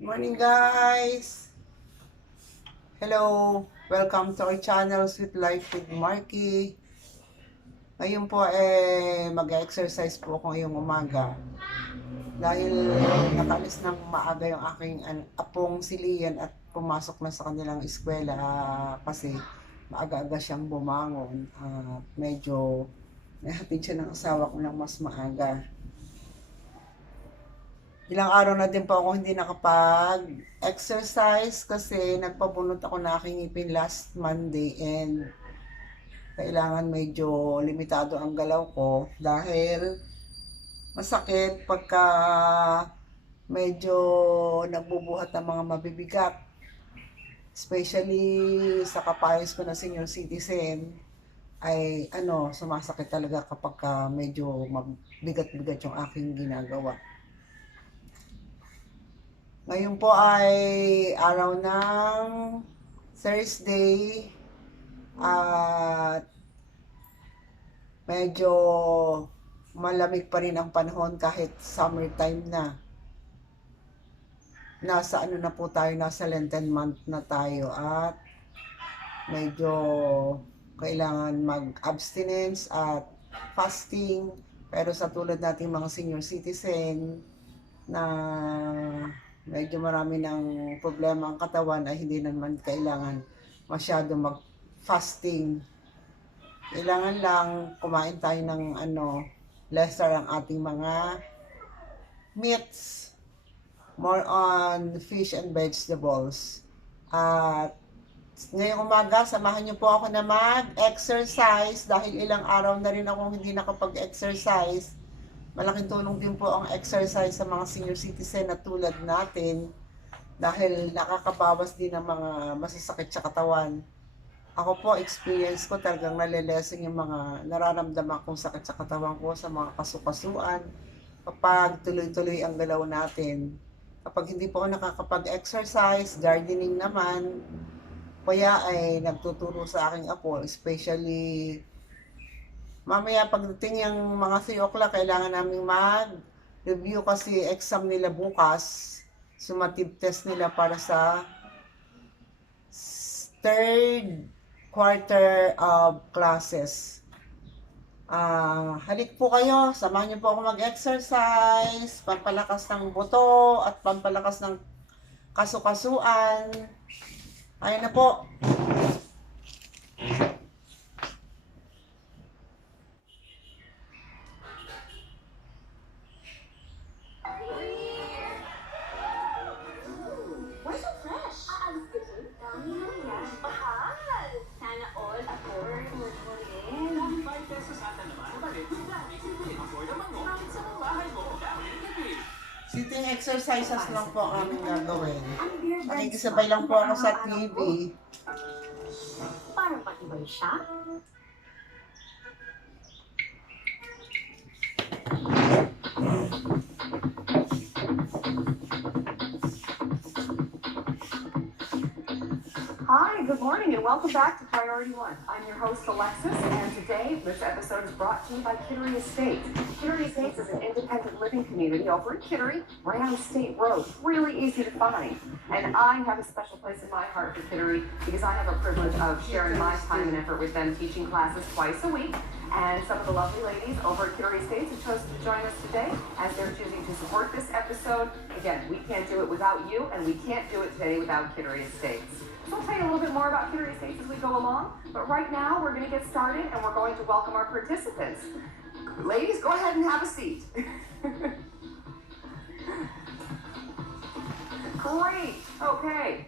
Morning guys! Hello! Welcome to our channel, Sweet Life with MAR-QUI. Ngayon po mag-exercise po ako ngayong umaga. Dahil nakaalis ng maaga yung aking apong si Lian at pumasok na sa kanilang eskwela kasi maaga-aga siyang bumangon. Medyo nahatid siya ng asawa ko ng mas maaga. Ilang araw na din po ako hindi nakapag-exercise kasi nagpabunot ako na aking ngipin last Monday and kailangan medyo limitado ang galaw ko dahil masakit pagka medyo nagbubuhat ng mga mabibigat. Especially sa kapayos ko na senior citizen ay sumasakit talaga kapag medyo mabigat-bigat yung aking ginagawa. Ngayon po ay araw ng Thursday at medyo malamig pa rin ang panahon kahit summertime na. Nasa na po tayo, nasa Lenten month na tayo at medyo kailangan mag-abstinence at fasting. Pero sa tulad nating mga senior citizen na medyo marami ng problema ang katawan ay hindi naman kailangan masyado mag-fasting. Kailangan lang kumain tayo ng lesser ang ating mga meats, more on fish and vegetables. At ngayong umaga, samahan niyo po ako na mag-exercise dahil ilang araw na rin akong hindi nakapag-exercise. Malaking tulong din po ang exercise sa mga senior citizen na tulad natin dahil nakakabawas din ng mga masasakit sa katawan. Ako po, experience ko talagang nalilesen yung mga nararamdaman kong sakit sa katawan ko sa mga kasukasuan kapag tuloy-tuloy ang galaw natin. Kapag hindi po ako nakakapag-exercise, gardening naman, kaya ay nagtuturo sa aking apo, especially mamaya pagdating yung mga 3 o'clock, kailangan naming mag-review kasi exam nila bukas. Summative test nila para sa third quarter of classes. Halik po kayo, samahan niyo po ako mag-exercise, pampalakas ng buto at pampalakas ng kasukasuan. Ayun na po. Sitting exercises lang po ang aming gagawin. Nakikisabay lang po ako sa TV. Parang patibay siya. Hi, good morning and welcome back to Priority One. I'm your host Alexis, and today this episode is brought to you by Kittery Estates. Kittery Estates is an independent living community over in Kittery, right on State Road. Really easy to find. And I have a special place in my heart for Kittery because I have a privilege of sharing my time and effort with them, teaching classes twice a week. And some of the lovely ladies over at Kittery Estates have chosen to join us today as they're choosing to support this episode. Again, we can't do it without you, and we can't do it today without Kittery Estates. So I'll tell you a little bit more about Kittery Estates as we go along, but right now we're going to get started and we're going to welcome our participants. Ladies, go ahead and have a seat. Great, okay.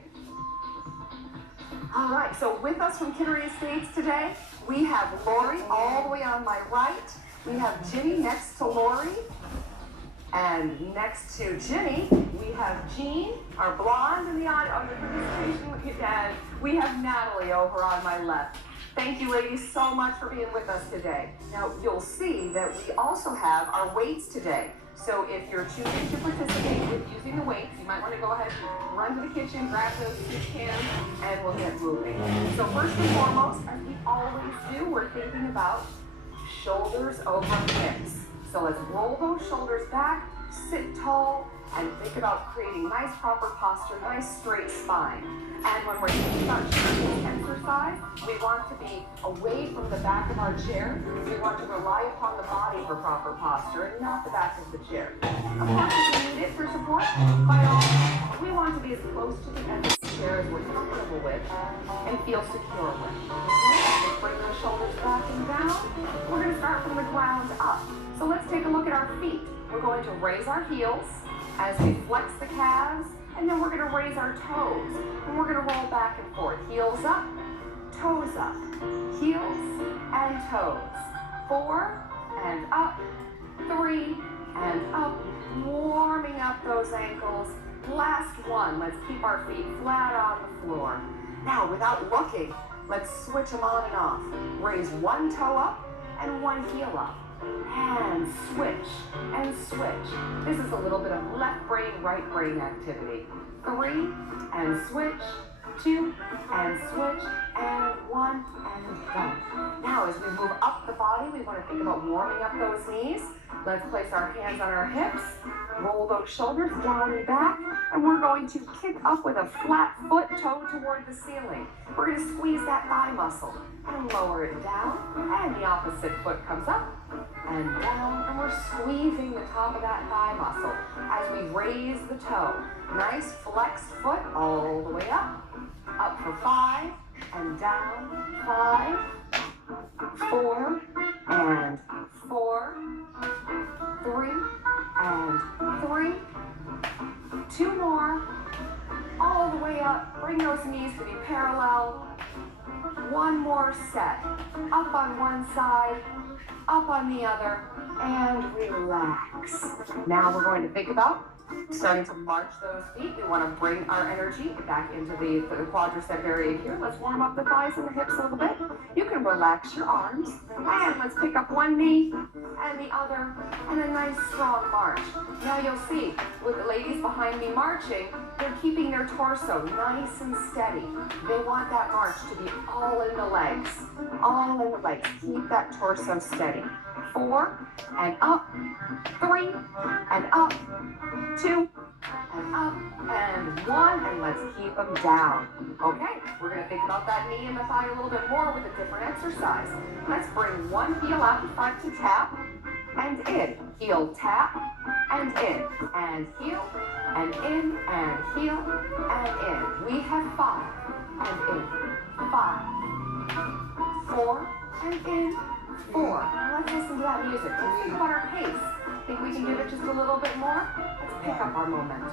All right, so with us from Kittery Estates today, we have Lori all the way on my right. We have Ginny next to Lori. And next to Ginny, we have Jean, our blonde in the audience, and we have Natalie over on my left. Thank you, ladies, so much for being with us today. Now, you'll see that we also have our weights today. So if you're choosing to participate with using the weights, you might want to go ahead and run to the kitchen, grab those soup cans, and we'll get moving. So first and foremost, as we always do, we're thinking about shoulders over hips. So let's roll those shoulders back, sit tall, and think about creating nice proper posture, nice straight spine. And when we're thinking about this exercise, we want to be away from the back of our chair. We want to rely upon the body for proper posture and not the back of the chair. Of course, if we need it for support, by all means, we want to be as close to the end of the chair as we're comfortable with and feel secure with. Let's bring the shoulders back and down. We're going to start from the ground up. So let's take a look at our feet. We're going to raise our heels as we flex the calves, and then we're going to raise our toes, and we're going to roll back and forth. Heels up, toes up, heels and toes. 4 and up, 3 and up, warming up those ankles. Last one, let's keep our feet flat on the floor. Now, without looking, let's switch them on and off. Raise one toe up and one heel up. And switch, and switch. This is a little bit of left brain, right brain activity. 3, and switch, 2, and switch, and 1, and done. Now, as we move up the body, we want to think about warming up those knees. Let's place our hands on our hips, roll those shoulders down and back, and we're going to kick up with a flat foot, toe toward the ceiling. We're going to squeeze that thigh muscle and lower it down, and the opposite foot comes up and down, and we're squeezing the top of that thigh muscle as we raise the toe. Nice flexed foot all the way up for 5, and down, 5, 4, and 4, 3, and 3, 2 more, all the way up. Bring those knees to be parallel. 1 more set, up on one side, up on the other, and relax. Now we're going to think about starting to march those feet. We want to bring our energy back into the quadricep area here. Let's warm up the thighs and the hips a little bit. You can relax your arms, and let's pick up one knee and the other, and a nice strong march. Now you'll see with the ladies behind me marching, they're keeping their torso nice and steady. They want that march to be all in the legs, all in the legs. Keep that torso steady. 4 and up, 3 and up, 2 and up, and 1, and let's keep them down. Okay, we're going to think about that knee and the thigh a little bit more with a different exercise. Let's bring one heel out in front to tap and in. Heel tap and in, and heel and in, and heel and in. We have 5 and in, 5, 4 and in, 4. Now let's listen to that music. Let's think about our pace. Think we can give it just a little bit more? Let's pick up our momentum.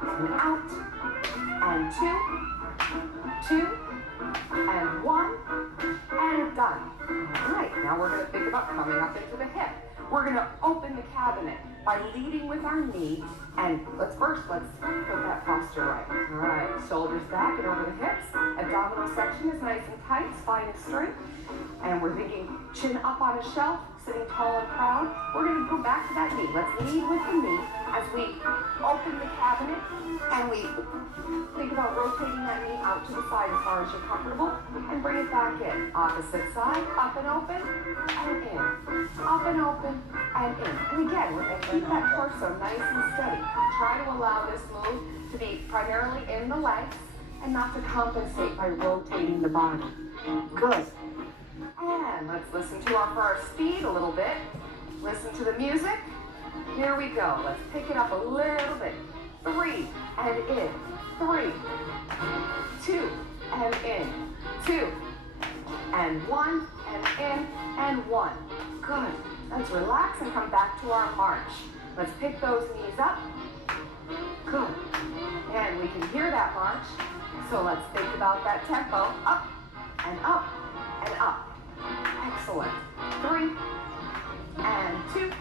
And out, and 2, 2, and 1, and done. All right, now we're going to think about coming up into the hip. We're going to open the cabinet by leading with our knee, and let's put that posture right. All right, shoulders back and over the hips. Abdominal section is nice and tight, spine is straight. And we're thinking chin up on a shelf, sitting tall and proud. We're going to go back to that knee. Let's lead with the knee as we open the cabinet, and we think about rotating that knee out to the side as far as you're comfortable, and bring it back in. Opposite side, up and open, and in. Up and open, and in. And again, we're going to keep that torso nice and steady. Try to allow this move to be primarily in the legs and not to compensate by rotating the body. Good. And let's listen to our speed a little bit. Listen to the music. Here we go. Let's pick it up a little bit. 3 and in. 3. 2 and in. 2 and 1 and in and 1. Good. Let's relax and come back to our march. Let's pick those knees up. Good. And we can hear that march. So let's think about that tempo. Up and up and up. Excellent. 3 and 2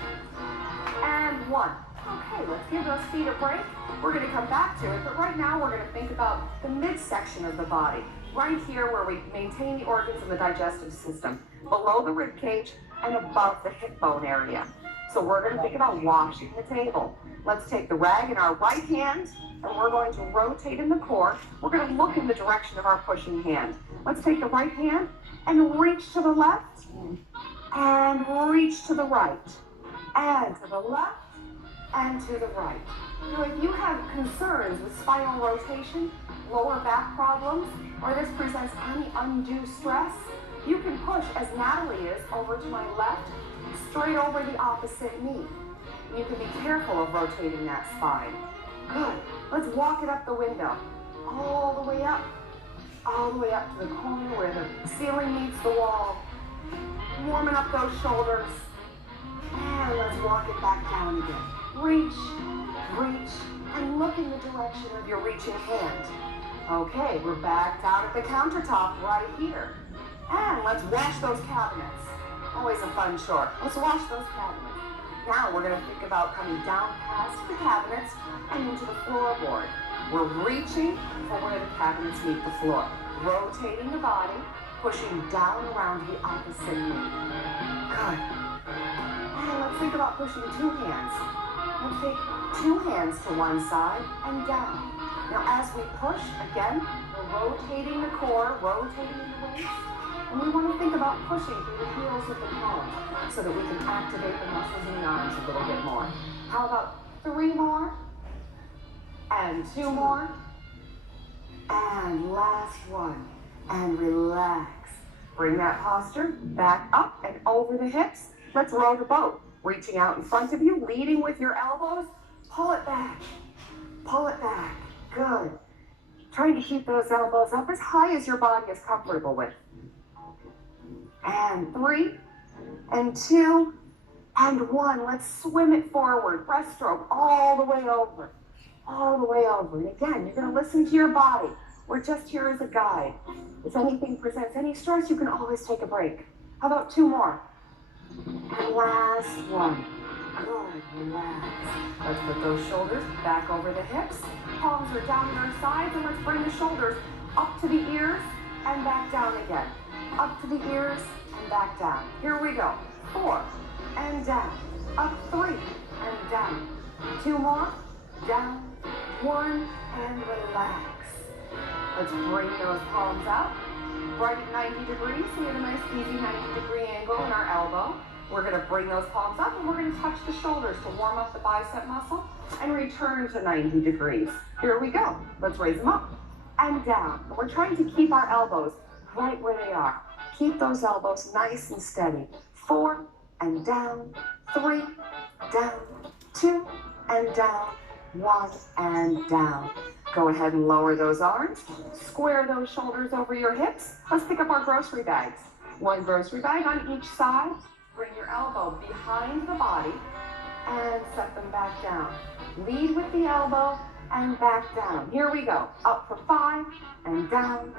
and 1. Okay, let's give those feet a break. We're going to come back to it, but right now we're going to think about the midsection of the body. Right here where we maintain the organs of the digestive system, below the rib cage and above the hip bone area. So we're going to think about washing the table. Let's take the rag in our right hand, and we're going to rotate in the core. We're going to look in the direction of our pushing hand. Let's take the right hand and reach to the left, and reach to the right, and to the left, and to the right. Now, if you have concerns with spinal rotation, lower back problems, or this presents any undue stress, you can push, as Natalie is, over to my left, straight over the opposite knee. You can be careful of rotating that spine. Good. Let's walk it up the window. All the way up to the corner where the ceiling meets the wall. Warming up those shoulders. And let's walk it back down again. Reach, reach, and look in the direction of your reaching hand. Okay, we're back down at the countertop right here. And let's wash those cabinets. Always a fun chore. Let's wash those cabinets. Now we're going to think about coming down past the cabinets and into the floorboard. We're reaching for where the cabinets meet the floor. Rotating the body, pushing down around the opposite knee. Good. And let's think about pushing two hands. Let's take two hands to one side and down. Now as we push, again, we're rotating the core, rotating the waist. And we want to think about pushing through the heels of the palms so that we can activate the muscles in the arms a little bit more. How about 3 more? And 2 more? And last one. And relax. Bring that posture back up and over the hips. Let's row the boat. Reaching out in front of you, leading with your elbows. Pull it back. Pull it back. Good. Trying to keep those elbows up as high as your body is comfortable with. And 3, and 2, and 1. Let's swim it forward. Breaststroke all the way over. All the way over. And again, you're going to listen to your body. We're just here as a guide. If anything presents any stress, you can always take a break. How about 2 more? And last one. Good, relax. Let's put those shoulders back over the hips. Palms are down at our sides, and let's bring the shoulders up to the ears and back down again. Up to the ears and back down. Here we go. 4 and down. Up 3 and down. 2 more. Down. 1 and relax. Let's bring those palms out. Right at 90 degrees. We have a nice easy 90-degree angle in our elbow. We're going to bring those palms up and we're going to touch the shoulders to warm up the bicep muscle and return to 90 degrees. Here we go. Let's raise them up and down. We're trying to keep our elbows right where they are. Keep those elbows nice and steady. 4 and down, 3, down, 2 and down, 1 and down. Go ahead and lower those arms. Square those shoulders over your hips. Let's pick up our grocery bags. 1 grocery bag on each side. Bring your elbow behind the body and set them back down. Lead with the elbow and back down. Here we go. Up for 5 and down,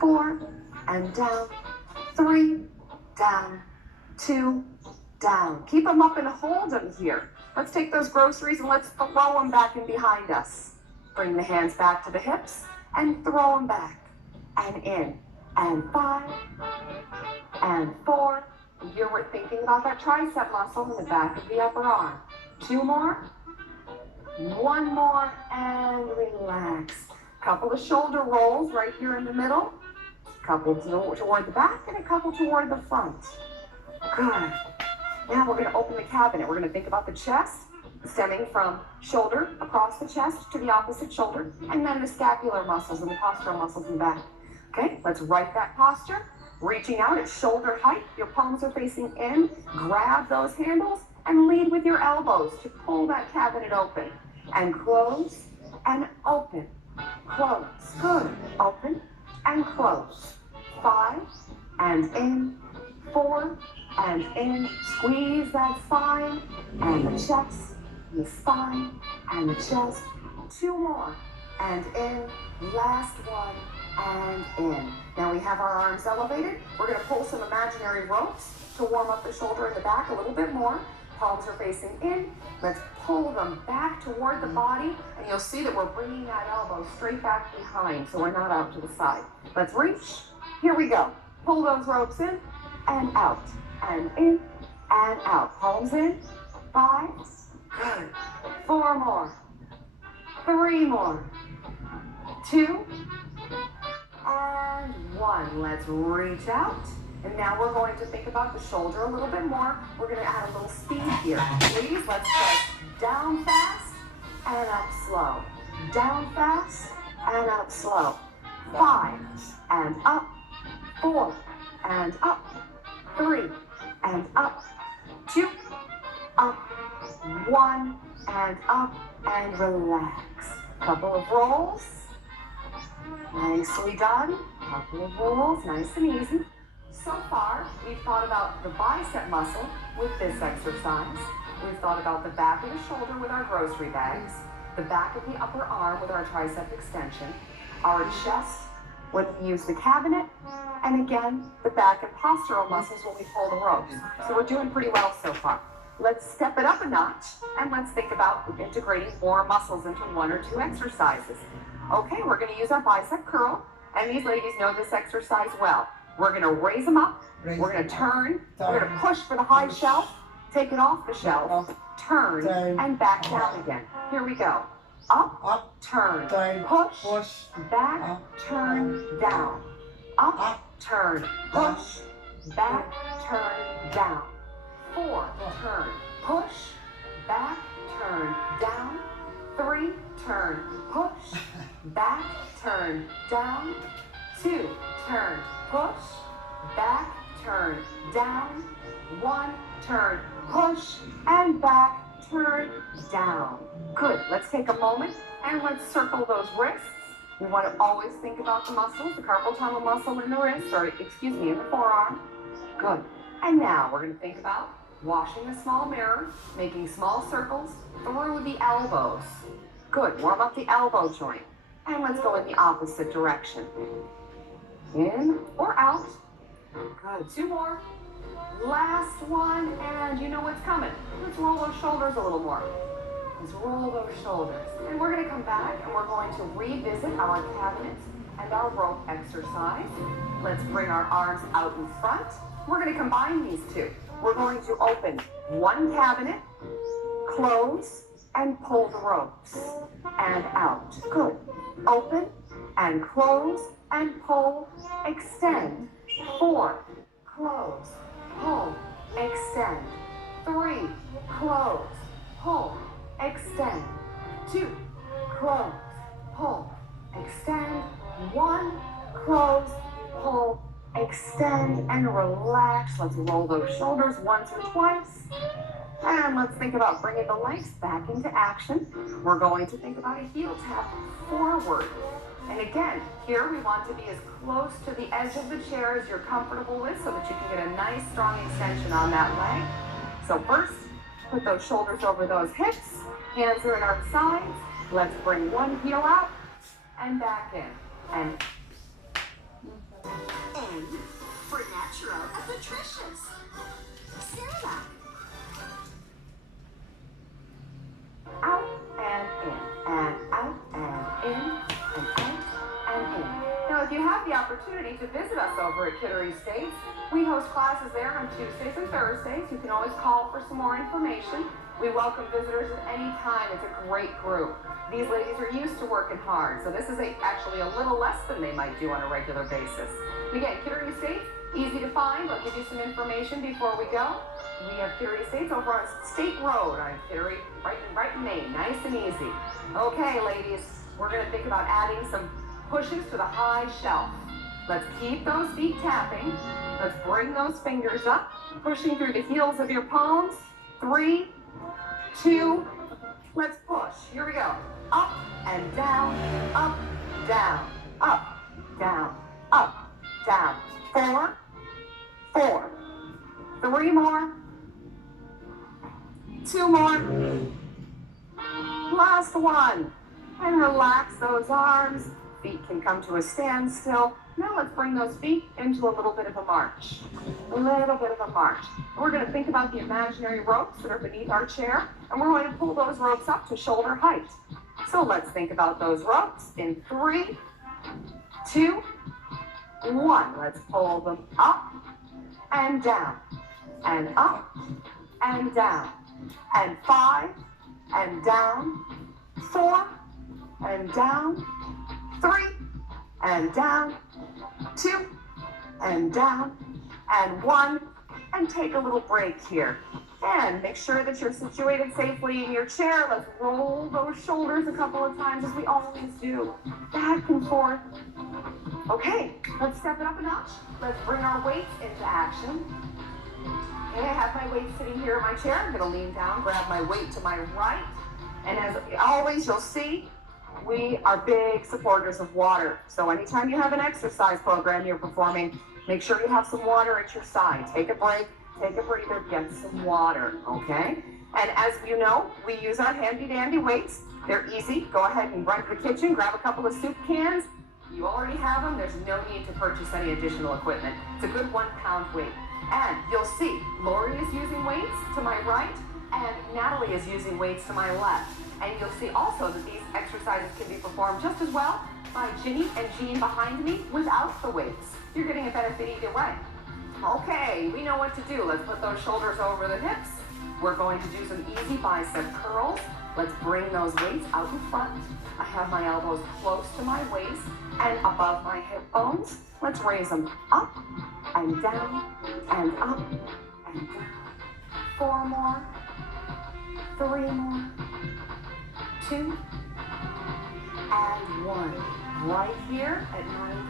4 and down, 3, down, 2, down. Keep them up and hold them here. Let's take those groceries and let's throw them back in behind us. Bring the hands back to the hips and throw them back and in. And 5 and 4. Here we're thinking about that tricep muscle in the back of the upper arm. 2 more. 1 more and relax. Couple of shoulder rolls right here in the middle. Couple toward the back and a couple toward the front. Good. Now we're going to open the cabinet. We're going to think about the chest, stemming from shoulder across the chest to the opposite shoulder, and then the scapular muscles and the postural muscles in the back. Okay, let's right that posture. Reaching out at shoulder height, your palms are facing in. Grab those handles and lead with your elbows to pull that cabinet open. And close and open. Close. Good. Open and close. 5 and in. 4 and in. Squeeze that spine and the chest, the spine and the chest. 2 more and in. Last one and in. Now we have our arms elevated. We're going to pull some imaginary ropes to warm up the shoulder and the back a little bit more. Palms are facing in. Let's pull them back toward the body, and you'll see that we're bringing that elbow straight back behind, so we're not out to the side. Let's reach. Here we go. Pull those ropes in and out, and in and out. Palms in. 5. Good. 4 more. 3 more. 2 and 1. Let's reach out And now we're going to think about the shoulder a little bit more. We're going to add a little speed here. Please, let's press down fast and up slow. Down fast and up slow. 5 and up. 4 and up. 3 and up. 2 up. 1 and up, and relax. Couple of rolls. Nicely done. Couple of rolls, nice and easy. So far, we've thought about the bicep muscle with this exercise. We've thought about the back of the shoulder with our grocery bags, the back of the upper arm with our tricep extension, our chest when we use the cabinet, and again, the back and postural muscles when we pull the ropes. So we're doing pretty well so far. Let's step it up a notch, and let's think about integrating more muscles into 1 or 2 exercises. Okay, we're going to use our bicep curl, and these ladies know this exercise well. We're going to raise them up, we're going to turn, we're going to push for the high shelf, take it off the shelf, turn, and back down again. Here we go. Up, turn, push, back, turn, down. Up, turn, push, back, turn, down. 4, turn, push, back, turn, down. 3, turn, push, back, turn, down. 2, turn, push, back, turn, down. 1, turn, push, and back, turn, down. Good. Let's take a moment and let's circle those wrists. We want to always think about the muscles, the carpal tunnel muscle in the wrist, or excuse me, in the forearm. Good. And now we're going to think about washing a small mirror, making small circles through the elbows. Good. Warm up the elbow joint. And let's go in the opposite direction. In or out. Good. 2 more. Last one, and you know what's coming. Let's roll those shoulders a little more. Let's roll those shoulders. And we're going to come back and we're going to revisit our cabinet and our rope exercise. Let's bring our arms out in front. We're going to combine these two. We're going to open one cabinet, close, and pull the ropes. And out. Good. Open and close and pull, extend. 4, close, pull, extend. 3, close, pull, extend. 2, close, pull, extend. 1, close, pull, extend, and relax. Let's roll those shoulders once or twice. And let's think about bringing the legs back into action. We're going to think about a heel tap forward. And again, here we want to be as close to the edge of the chair as you're comfortable with so that you can get a nice strong extension on that leg. So first, put those shoulders over those hips. Hands are at our sides. Let's bring one heel out and back in. And N for natural and nutritious. Sarah. out and in, and out and in, and out and in. Now, if you have the opportunity to visit us over at Kittery States, we host classes there on Tuesdays and Thursdays. You can always call for some more information. We welcome visitors at any time. It's a great group. These ladies are used to working hard, so this is actually a little less than they might do on a regular basis. And again, Kittery States, easy to find. I'll give you some information before we go. We have Kittery States over on State Road on Kittery, right in Maine. Nice and easy. Okay, ladies, we're going to think about adding some pushes to the high shelf. Let's keep those feet tapping. Let's bring those fingers up, pushing through the heels of your palms. 3, 2, let's push. Here we go. Up and down, up, down, up, down, up, down. 4, 4, 3 more, 2 more, last one, and relax those arms. Feet can come to a standstill. Now let's bring those feet into a little bit of a march. A little bit of a march. We're going to think about the imaginary ropes that are beneath our chair, and we're going to pull those ropes up to shoulder height. So let's think about those ropes in 3, 2, 1. Let's pull them up and down, and up and down, and 5 and down, 4 and down, 3 and down, 2 and down, and 1, and take a little break here. And make sure that you're situated safely in your chair. Let's roll those shoulders a couple of times as we always do. Back and forth. Okay, let's step it up a notch. Let's bring our weights into action. Okay, I have my weight sitting here in my chair. I'm going to lean down, grab my weight to my right. And as always, you'll see, we are big supporters of water. So anytime you have an exercise program you're performing, make sure you have some water at your side. Take a break, take a breather, get some water, okay? And as you know, we use our handy-dandy weights. They're easy. Go ahead and run to the kitchen, grab a couple of soup cans. You already have them. There's no need to purchase any additional equipment. It's a good 1 pound weight. And you'll see, Lori is using weights to my right, and Natalie is using weights to my left. And you'll see also that these exercises can be performed just as well by Ginny and Jean behind me without the weights. You're getting a benefit either way. Okay, we know what to do. Let's put those shoulders over the hips. We're going to do some easy bicep curls. Let's bring those weights out in front. I have my elbows close to my waist and above my hip bones. Let's raise them up and down and up and down. 4 more, 3 more, 2, and 1. Right here at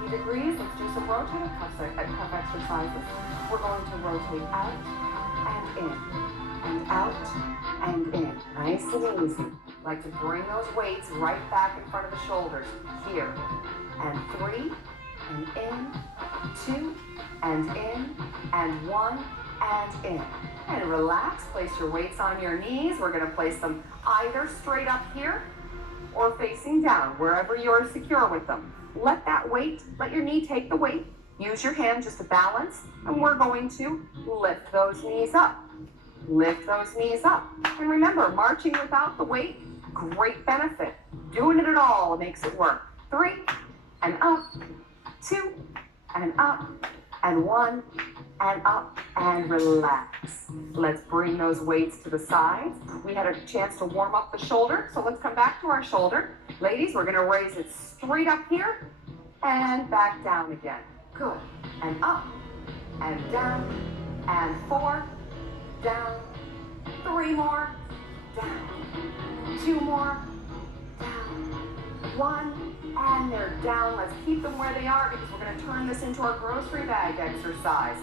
90 degrees, let's do some rotator cuff exercises. We're going to rotate out and in, and out and in. Nice and easy. Like to bring those weights right back in front of the shoulders. Here, and 3, and in, 2, and in, and 1, and in. And relax, place your weights on your knees. We're gonna place them either straight up here or facing down, wherever you're secure with them. Let that weight, let your knee take the weight. Use your hand just to balance, and we're going to lift those knees up. Lift those knees up. And remember, marching without the weight, great benefit. Doing it at all makes it work. 3, and up, 2, and up, and 1, and up, and relax. Let's bring those weights to the sides. We had a chance to warm up the shoulder, so let's come back to our shoulder. Ladies, we're gonna raise it straight up here, and back down again. Good, and up, and down, and 4, down, 3 more, down, 2 more, down, 1, and they're down. Let's keep them where they are because we're gonna turn this into our grocery bag exercise.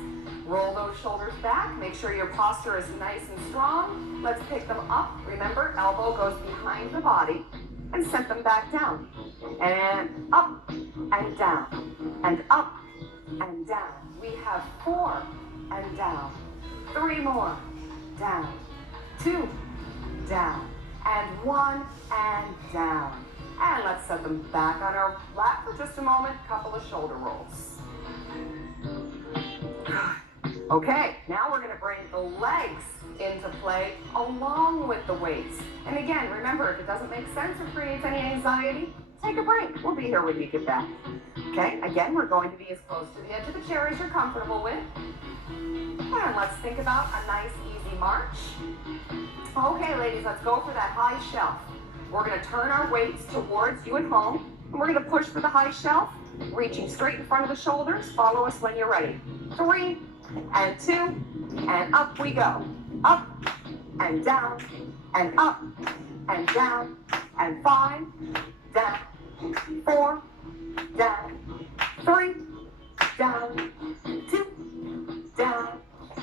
Roll those shoulders back. Make sure your posture is nice and strong. Let's pick them up. Remember, elbow goes behind the body and set them back down. And up and down and up and down. We have 4 and down, 3 more, down, 2, down, and 1 and down. And let's set them back on our lap for just a moment. Couple of shoulder rolls. Okay, now we're gonna bring the legs into play along with the weights. And again, remember, if it doesn't make sense or creates any anxiety, take a break. We'll be here when you get back. Okay, again, we're going to be as close to the edge of the chair as you're comfortable with. And let's think about a nice, easy march. Okay, ladies, let's go for that high shelf. We're gonna turn our weights towards you at home, and we're gonna push for the high shelf, reaching straight in front of the shoulders. Follow us when you're ready. 3, and 2, and up we go. Up, and down, and up, and down, and 5, down, 4, down, 3, down, 2, down,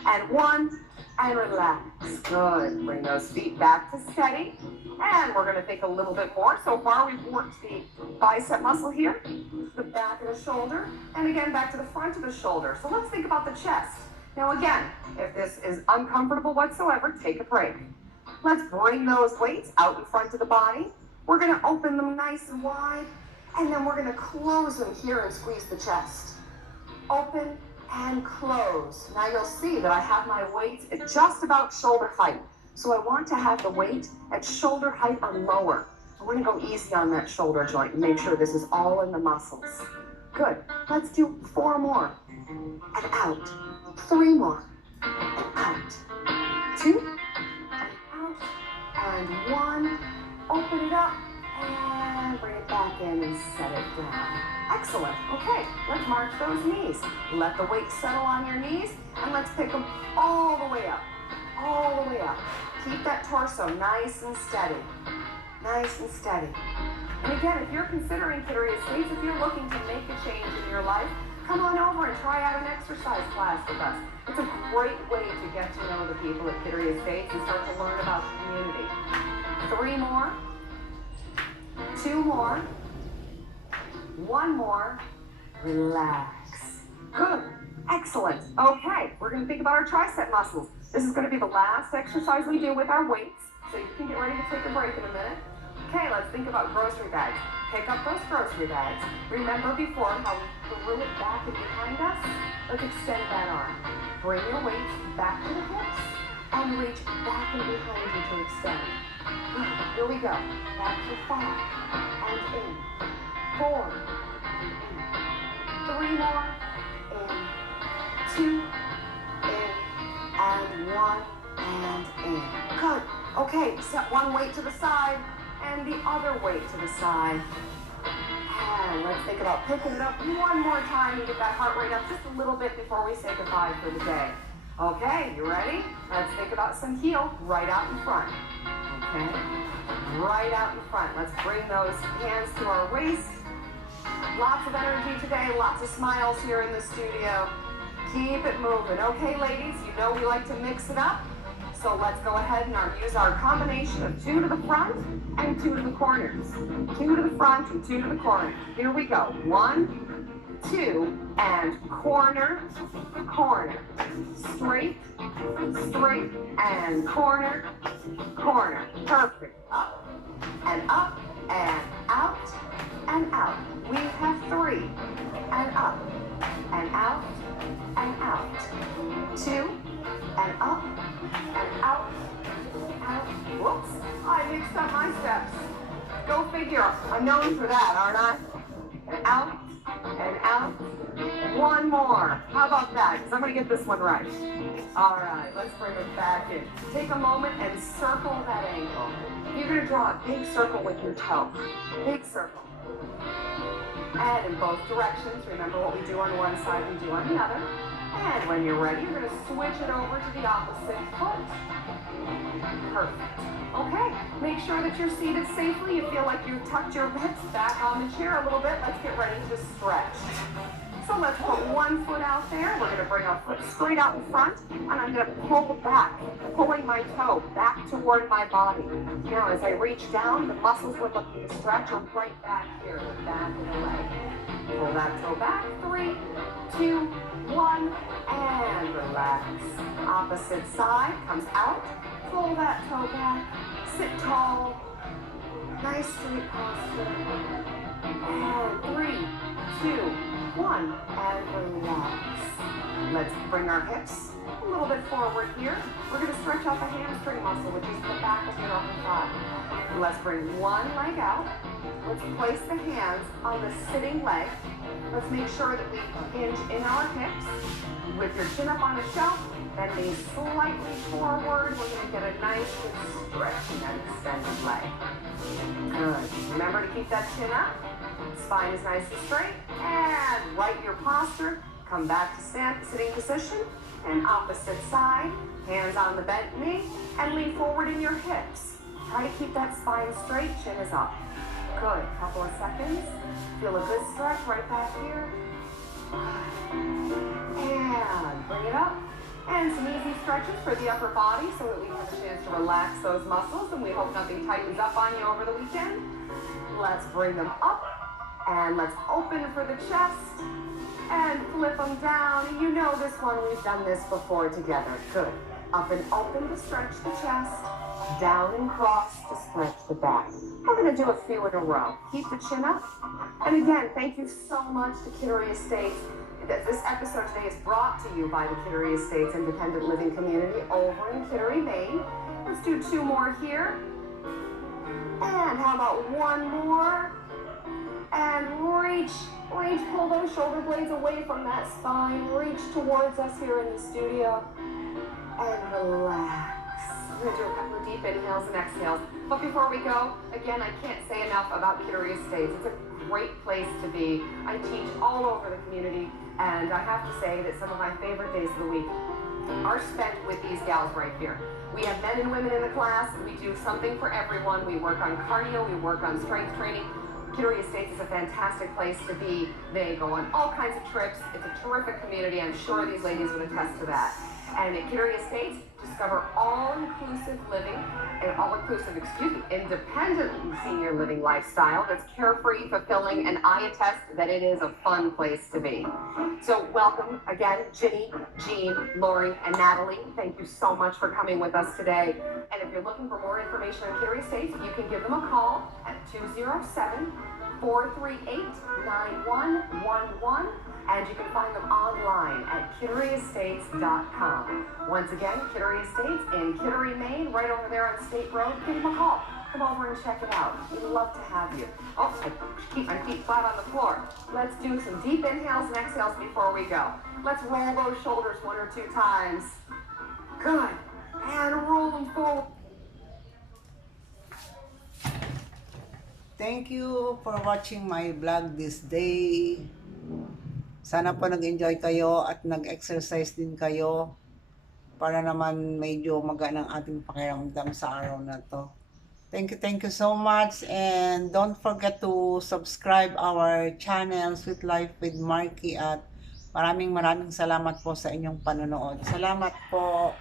and 1, and relax. Good. Bring those feet back to steady. And we're going to think a little bit more. So far, we've worked the bicep muscle here, the back of the shoulder, and again, back to the front of the shoulder. So let's think about the chest. Now again, if this is uncomfortable whatsoever, take a break. Let's bring those weights out in front of the body. We're going to open them nice and wide, and then we're going to close them here and squeeze the chest. Open and close. Now you'll see that I have my weights at just about shoulder height. So I want to have the weight at shoulder height or lower. We're going to go easy on that shoulder joint and make sure this is all in the muscles. Good. Let's do 4 more. And out. 3 more. And out. 2. And out. And 1. Open it up. And bring it back in and set it down. Excellent. Okay, let's march those knees. Let the weight settle on your knees, and let's pick them all the way up. All the way up. Keep that torso nice and steady. Nice and steady. And again, if you're considering Kittery Estates, if you're looking to make a change in your life, come on over and try out an exercise class with us. It's a great way to get to know the people at Kittery Estates and start to learn about the community. 3 more. 2 more. 1 more. Relax. Good. Excellent. Okay, we're going to think about our tricep muscles. This is going to be the last exercise we do with our weights, so you can get ready to take a break in a minute. Okay, let's think about grocery bags. Pick up those grocery bags. Remember before how we threw it back and behind us? Let's extend that arm. Bring your weight back to the hips and reach back and behind you to extend. Good. Here we go. Back for 5 and in. 4 and in. 3 more. In. 2 in and 1 and in. Good. Okay, set one weight to the side and the other weight to the side. And let's think about picking it up one more time and get that heart rate up just a little bit before we say goodbye for the day. Okay, you ready? Let's think about some heel right out in front. Okay, right out in front. Let's bring those hands to our waist. Lots of energy today, lots of smiles here in the studio. Keep it moving. Okay, ladies, you know we like to mix it up. So let's go ahead and use our combination of 2 to the front and 2 to the corners. 2 to the front and 2 to the corner. Here we go. 1, 2, and corner, corner. Straight, straight, and corner, corner. Perfect. Up, and out, and out. We have 3, and up, and out, and out. 2, and up, and out, out. Whoops, I mixed up my steps. Go figure. I'm known for that, aren't I? And out, and out. 1 more. How about that? Because I'm going to get this one right. All right, let's bring it back in. Take a moment and circle that ankle. You're going to draw a big circle with your toe. Big circle. And in both directions. Remember what we do on one side, we do on the other. And when you're ready, you're going to switch it over to the opposite foot. Perfect. Okay, make sure that you're seated safely. You feel like you've tucked your hips back on the chair a little bit. Let's get ready to stretch. So let's put one foot out there. We're going to bring our foot straight out in front, and I'm going to pull back, pulling my toe back toward my body. Now, as I reach down, the muscles we're looking to stretch are right back here, the back of the leg. Pull that toe back. 3, 2, 1, and relax. Opposite side comes out. Pull that toe back. Sit tall. Nice straight posture. And 3, 2, 1, and relax. Let's bring our hips a little bit forward here. We're going to stretch out the hamstring muscle, which is the back of your upper thigh. Let's bring one leg out. Let's place the hands on the sitting leg. Let's make sure that we hinge in our hips with your chin up on the shelf, bend knees slightly forward. We're going to get a nice good stretch in that extended leg. Good. Remember to keep that chin up. Spine is nice and straight. And right your posture. Come back to sitting position. And opposite side. Hands on the bent knee. And lean forward in your hips. Try to keep that spine straight. Chin is up. Good. Couple of seconds. Feel a good stretch right back here. And bring it up. And some easy stretches for the upper body so that we have a chance to relax those muscles, and we hope nothing tightens up on you over the weekend. Let's bring them up, and let's open for the chest, and flip them down. You know this one, we've done this before together. Good. Up and open to stretch the chest, down and cross to stretch the back. We're going to do a few in a row. Keep the chin up. And again, thank you so much to Kittery Estates. This episode today is brought to you by the Kittery Estates Independent Living Community over in Kittery, Maine. Let's do 2 more here. And how about 1 more? And reach, pull those shoulder blades away from that spine. Reach towards us here in the studio. And relax. We're going to do a couple of deep inhales and exhales. But before we go, again, I can't say enough about Kittery Estates. It's a great place to be. I teach all over the community, and I have to say that some of my favorite days of the week are spent with these gals right here. We have men and women in the class. We do something for everyone. We work on cardio. We work on strength training. Kittery Estates is a fantastic place to be. They go on all kinds of trips. It's a terrific community. I'm sure these ladies would attest to that. And at Kittery Estates, discover all-inclusive living and independent senior living lifestyle that's carefree, fulfilling, and I attest that it is a fun place to be. So welcome again, Ginny, Jean, Lori, and Natalie. Thank you so much for coming with us today. And if you're looking for more information on Kittery Estates, you can give them a call at 207-438-9111. And you can find them online at kitteryestates.com. Once again, Kittery Estates in Kittery, Maine, right over there on State Road. Give them a call. Come over and check it out. We'd love to have you. Oh, I keep my feet flat on the floor. Let's do some deep inhales and exhales before we go. Let's roll those shoulders 1 or 2 times. Good. And roll them forward. Thank you for watching my vlog this day. Sana po nag-enjoy kayo at nag-exercise din kayo para naman medyo magaan ang ating pakiramdam sa araw na to. Thank you so much, and don't forget to subscribe our channel Sweet Life with MAR-QUI, at maraming salamat po sa inyong panonood. Salamat po.